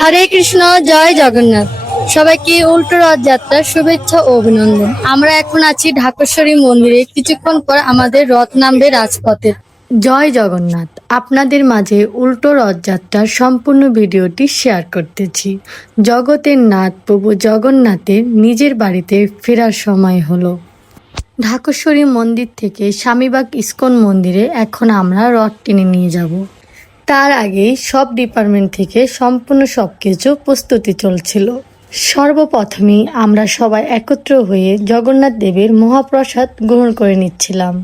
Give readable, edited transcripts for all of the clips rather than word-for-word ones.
হরে কৃষ্ণ, জয় জগন্নাথ। সবাইকে উল্টো রথযাত্রার শুভেচ্ছা ও অভিনন্দন। আমরা এখন আছি ঢাকেশ্বরী মন্দিরে। কিছুক্ষণ পর আমাদের রথ নামবে রাজপথে। জয় জগন্নাথ। আপনাদের মাঝে উল্টো রথযাত্রার সম্পূর্ণ ভিডিওটি শেয়ার করতেছি। জগতের নাথ প্রভু জগন্নাথের নিজের বাড়িতে ফেরার সময় হলো। ঢাকেশ্বরী মন্দির থেকে স্বামীবাগ ইস্কন মন্দিরে এখন আমরা রথ টেনে নিয়ে যাব। তার আগেই সব ডিপার্টমেন্ট থেকে সম্পূর্ণ সবকিছু প্রস্তুতি চলছিল। সর্বপ্রথমেই আমরা সবাই একত্র হয়ে জগন্নাথ দেবের মহাপ্রসাদ গ্রহণ করে নিচ্ছিলাম।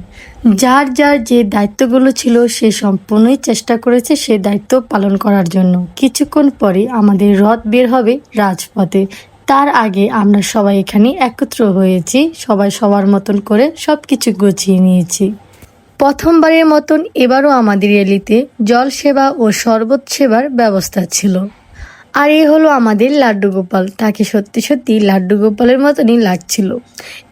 যার যার যে দায়িত্বগুলো ছিল সে সম্পূর্ণই চেষ্টা করেছে সে দায়িত্ব পালন করার জন্য। কিছুক্ষণ পরে আমাদের রথ বের হবে রাজপথে। তার আগে আমরা সবাই এখানে একত্র হয়েছি, সবাই সবার মতন করে সবকিছু গুছিয়ে নিয়েছি। প্রথমবারের মতন এবারও আমাদের র্যালিতে জল সেবা ও শরবত সেবার ব্যবস্থা ছিল। আর এই হলো আমাদের লাড্ডু গোপাল। তাকে সত্যি সত্যি লাড্ডু গোপালের মতনই লাগছিল।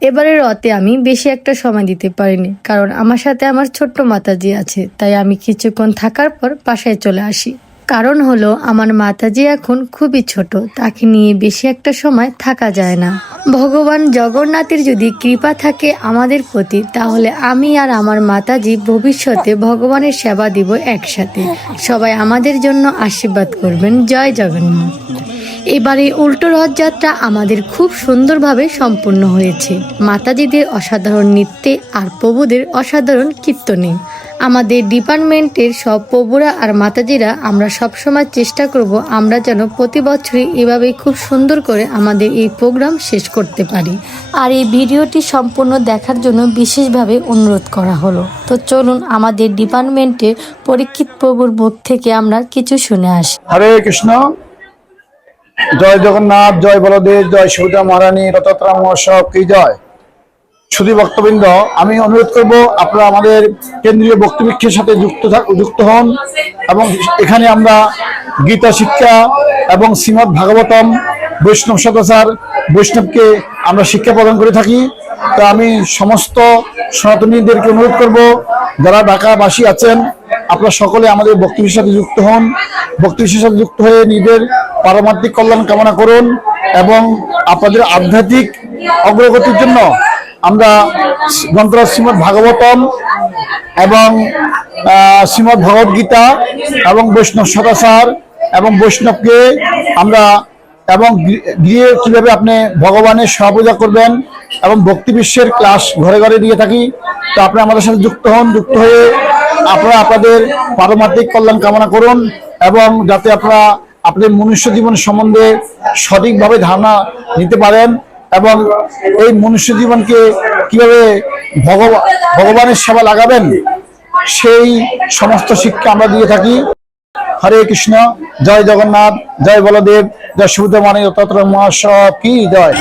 এবারে রথে আমি বেশি একটা সময় দিতে পারিনি, কারণ আমার সাথে আমার ছোট্ট মাতাজি আছে, তাই আমি কিছুক্ষণ থাকার পর বাসায় চলে আসি। কারণ হলো আমার মাতাজি এখন খুবই ছোট, তাকে নিয়ে বেশি একটা সময় থাকা যায় না। ভগবান জগন্নাথের যদি কৃপা থাকে আমাদের প্রতি, তাহলে আমি আর আমার মাতাজি ভবিষ্যতে ভগবানের সেবা দিব একসাথে। সবাই আমাদের জন্য আশীর্বাদ করবেন। জয় জগন্নাথ। এবারে উল্টো রথযাত্রা আমাদের খুব সুন্দরভাবে সম্পন্ন হয়েছে। মাতাজিদের অসাধারণ নৃত্যে আর প্রভুদের অসাধারণ কীর্তনে। আমাদের ডিপার্টমেন্টের সব প্রভুরা আর মাতাজিরা আমরা সবসময় চেষ্টা করব আমরা যেন প্রতি বছরই এভাবেই খুব সুন্দর করে আমাদের এই প্রোগ্রাম শেষ করতে পারি। আর এই ভিডিওটি সম্পূর্ণ দেখার জন্য বিশেষভাবে অনুরোধ করা হলো। তো চলুন আমাদের ডিপার্টমেন্টের পরীক্ষিত প্রভুর মুখ থেকে আমরা কিছু শুনে আসি। হরে কৃষ্ণ, জয় জগন্নাথ, জয় বলদেব, জয় সুভদ্রা মহারানী, রথযাত্রা মহোৎসব কি জয়। শুধু ভক্তবৃন্দ, আমি অনুরোধ করব আপনারা আমাদের কেন্দ্রীয় বক্তৃবৃক্ষের সাথে যুক্ত হন এবং এখানে আমরা গীতা শিক্ষা এবং শ্রীমদ্ ভাগবতম বৈষ্ণব সদাচার বৈষ্ণবকে আমরা শিক্ষা প্রদান করে থাকি। তো আমি সমস্ত সনাতনীদেরকে অনুরোধ করব যারা ঢাকাবাসী আছেন আপনারা সকলে আমাদের বক্তৃতার সাথে যুক্ত হন। বক্তৃতার সাথে যুক্ত হয়ে নিজের পারমার্থিক কল্যাণ কামনা করুন এবং আপনাদের আধ্যাত্মিক অগ্রগতির জন্য আমরা গ্রন্থরাজ শ্রীমদ্ ভাগবতম এবং শ্রীমদ্ ভগবদ গীতা এবং বৈষ্ণব সদাচার এবং বৈষ্ণবকে আমরা এবং গিয়ে কিভাবে আপনি ভগবানের সেবা পূজা করবেন এবং ভক্তি বিশ্বের ক্লাস ঘরে ঘরে দিয়ে থাকি। তো আপনি আমাদের সাথে যুক্ত হন। যুক্ত হয়ে আপনারা আপনাদের পারমার্থিক কল্যাণ কামনা করুন এবং যাতে আপনারা আপনাদের মনুষ্য জীবন সম্বন্ধে সঠিকভাবে ধারণা নিতে পারেন এবং এই মনুষ্য জীবনকে কিভাবে ভগবানের সেবা লাগাবেন সেই সমস্ত শিক্ষা আমরা দিয়ে থাকি। হরে কৃষ্ণ, জয় জগন্নাথ, জয় বলদেব, জয় সুভদ্রা মহারানী, রথযাত্রা মহোৎসব কি জয়।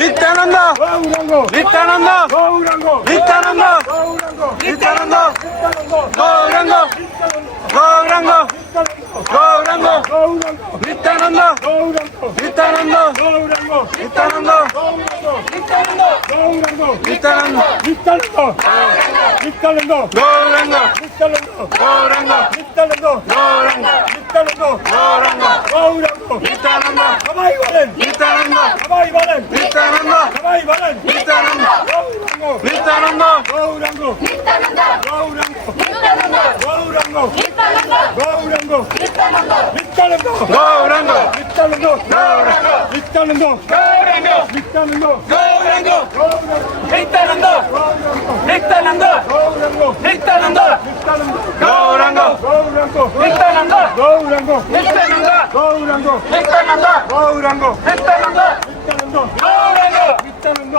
নিত্যানন্দ নিত্যানন্দ নিত্যানন্দ নিত্যানন্দ গৌরাঙ্গ গৌরাঙ্গ গৌরাঙ্গ নিত্যানন্দ নিত্যানন্দ নিত্যানন্দ নিত্যানন্দ নিত্যানন্দ গৌরাঙ্গ গৌরাঙ্গ নিত্যানন্দ গৌরাঙ্গ নিত্যানন্দ গৌরাঙ্গ গৌরাঙ্গ নিত্যানন্দ সবাই বলেন নিত্যানন্দ সবাই বলেন নিত্যানন্দ সবাই বলেন নিত্যানন্দ নিত্যানন্দ গৌরাঙ্গ গৌরাঙ্গ গৌরাঙ্গ গৌরাঙ্গ নিত্যানন্দ গৌরাঙ্গ নিত্যানন্দ নিত্যানন্দ গৌরাঙ্গ নিত্যানন্দ গৌরাঙ্গ নিত্যানন্দ নিত্যানন্দ নিত্যানন্দ গৌরাঙ্গ নিত্যানন্দ গৌরাঙ্গ নিত্যানন্দ গৌরাঙ্গ নিত্যানন্দ গৌরাঙ্গ নিত্যানন্দ গৌরাঙ্গ নিত্যানন্দ